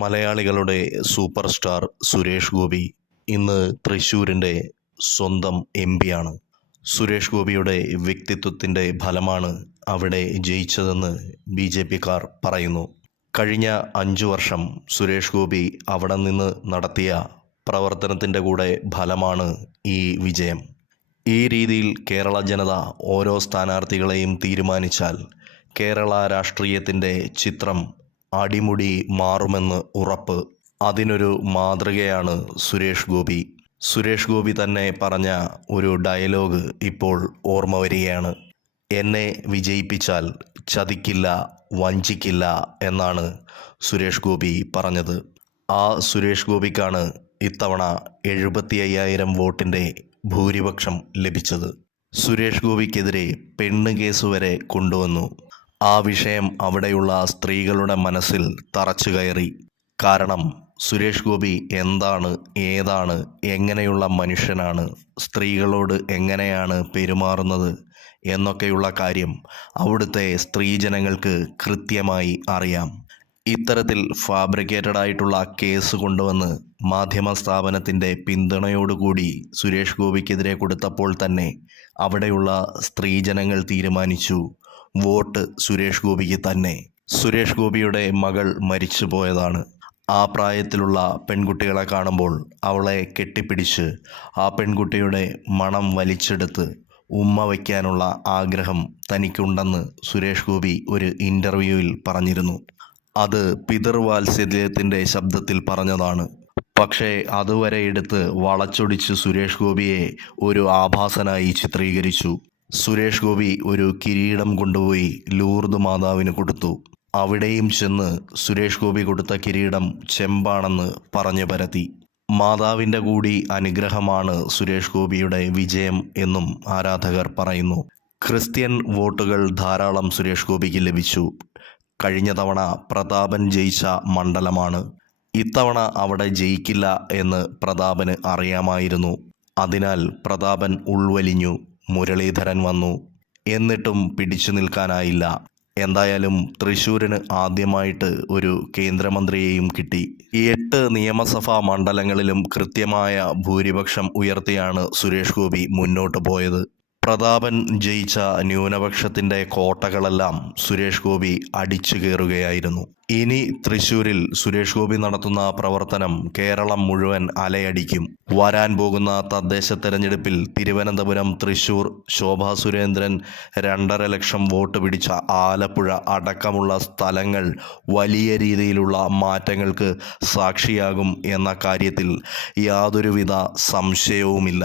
മലയാളികളുടെ super star Suresh Gopi ഇന്ന് തൃശ്ശൂരിന്റെ സ്വന്തം എം പിയാണ് സുരേഷ് ഗോപിയുടെ വ്യക്തിത്വത്തിന്റെ ഫലമാണ് അവിടെ ജയിച്ചതെന്ന് ബി ജെ പിക്കാർ പറയുന്നു. കഴിഞ്ഞ അഞ്ചു വർഷം സുരേഷ് ഗോപി അവിടെ നിന്ന് നടത്തിയ പ്രവർത്തനത്തിന്റെ കൂടെ ഫലമാണ് ഈ വിജയം. ഈ രീതിയിൽ കേരള ജനത ഓരോ സ്ഥാനാർത്ഥികളെയും തീരുമാനിച്ചാൽ കേരള രാഷ്ട്രീയത്തിന്റെ ചിത്രം അടിമുടി മാറുമെന്ന് ഉറപ്പ് അതിനൊരു മാതൃകയാണ് സുരേഷ് ഗോപി. സുരേഷ് ഗോപി തന്നെ പറഞ്ഞ ഒരു ഡയലോഗ് ഇപ്പോൾ ഓർമ്മ വരികയാണ്. എന്നെ വിജയിപ്പിച്ചാൽ ചതിക്കില്ല വഞ്ചിക്കില്ല എന്നാണ് സുരേഷ് ഗോപി പറഞ്ഞത്. ആ സുരേഷ് ഗോപിക്കാണ് ഇത്തവണ എഴുപത്തി അയ്യായിരം വോട്ടിന്റെ ഭൂരിപക്ഷം ലഭിച്ചത്. സുരേഷ് ഗോപിക്കെതിരെ പെണ്ണ് കേസ് വരെ കൊണ്ടുവന്നു. ആ വിഷയം അവിടെയുള്ള സ്ത്രീകളുടെ മനസ്സിൽ തറച്ചു കയറി. കാരണം സുരേഷ് ഗോപി എന്താണ് ഏതാണ് എങ്ങനെയുള്ള മനുഷ്യനാണ് സ്ത്രീകളോട് എങ്ങനെയാണ് പെരുമാറുന്നത് എന്നൊക്കെയുള്ള കാര്യം അവിടുത്തെ സ്ത്രീജനങ്ങൾക്ക് കൃത്യമായി അറിയാം. ഇത്തരത്തിൽ ഫാബ്രിക്കേറ്റഡ് ആയിട്ടുള്ള കേസ് കൊണ്ടുവന്ന് മാധ്യമ സ്ഥാപനത്തിന്റെ പിന്തുണയോടുകൂടി സുരേഷ് ഗോപിക്കെതിരെ കൊടുത്തപ്പോൾ തന്നെ അവിടെയുള്ള സ്ത്രീജനങ്ങൾ തീരുമാനിച്ചു. വോട്ട് സുരേഷ് ഗോപിക്ക് തന്നെ. സുരേഷ് ഗോപിയുടെ മകൾ മരിച്ചു പോയതാണ്. ആ പ്രായത്തിലുള്ള പെൺകുട്ടികളെ കാണുമ്പോൾ അവളെ കെട്ടിപ്പിടിച്ച് ആ പെൺകുട്ടിയുടെ മണം വലിച്ചെടുത്ത് ഉമ്മ വയ്ക്കാനുള്ള ആഗ്രഹം തനിക്കുണ്ടെന്ന് സുരേഷ് ഗോപി ഒരു ഇന്റർവ്യൂവിൽ പറഞ്ഞിരുന്നു. അത് പിതൃവാത്സല്യത്തിന്റെ ശബ്ദത്തിൽ പറഞ്ഞതാണ്. പക്ഷേ അതുവരെ എടുത്ത് വളച്ചൊടിച്ച് സുരേഷ് ഗോപിയെ ഒരു ആഭാസനായി ചിത്രീകരിച്ചു. സുരേഷ് ഗോപി ഒരു കിരീടം കൊണ്ടുപോയി ലൂർദ് മാതാവിന് കൊടുത്തു. അവിടെയും ചെന്ന് സുരേഷ് ഗോപി കൊടുത്ത കിരീടം ചെമ്പാണെന്ന് പറഞ്ഞു പരത്തി. മാതാവിന്റെ കൂടി അനുഗ്രഹമാണ് സുരേഷ് ഗോപിയുടെ വിജയം എന്നും ആരാധകർ പറയുന്നു. ക്രിസ്ത്യൻ വോട്ടുകൾ ധാരാളം സുരേഷ് ഗോപിക്ക് ലഭിച്ചു. കഴിഞ്ഞ തവണ പ്രതാപൻ ജയിച്ച മണ്ഡലമാണ്. ഇത്തവണ അവിടെ ജയിക്കില്ല എന്ന് പ്രതാപന് അറിയാമായിരുന്നു. അതിനാൽ പ്രതാപൻ ഉൾവലിഞ്ഞു. മുരളീധരൻ വന്നു. എന്നിട്ടും പിടിച്ചു നിൽക്കാനായില്ല. എന്തായാലും തൃശ്ശൂരിന് ആദ്യമായിട്ട് ഒരു കേന്ദ്രമന്ത്രിയെയും കിട്ടി. എട്ട് നിയമസഭാ മണ്ഡലങ്ങളിലും കൃത്യമായ ഭൂരിപക്ഷം ഉയർത്തിയാണ് സുരേഷ് ഗോപി മുന്നോട്ട് പോയത്. പ്രതാപൻ ജയിച്ച ന്യൂനപക്ഷത്തിന്റെ കോട്ടകളെല്ലാം സുരേഷ് ഗോപി അടിച്ചു കയറുകയായിരുന്നു. ഇനി തൃശൂരിൽ സുരേഷ് ഗോപി നടത്തുന്ന പ്രവർത്തനം കേരളം മുഴുവൻ അലയടിക്കും. വരാൻ പോകുന്ന തദ്ദേശ തെരഞ്ഞെടുപ്പിൽ തിരുവനന്തപുരം തൃശൂർ ശോഭാ സുരേന്ദ്രൻ രണ്ടര ലക്ഷം വോട്ട് പിടിച്ച ആലപ്പുഴ അടക്കമുള്ള സ്ഥലങ്ങൾ വലിയ രീതിയിലുള്ള മാറ്റങ്ങൾക്ക് സാക്ഷിയാകും എന്ന കാര്യത്തിൽ യാതൊരുവിധ സംശയവുമില്ല.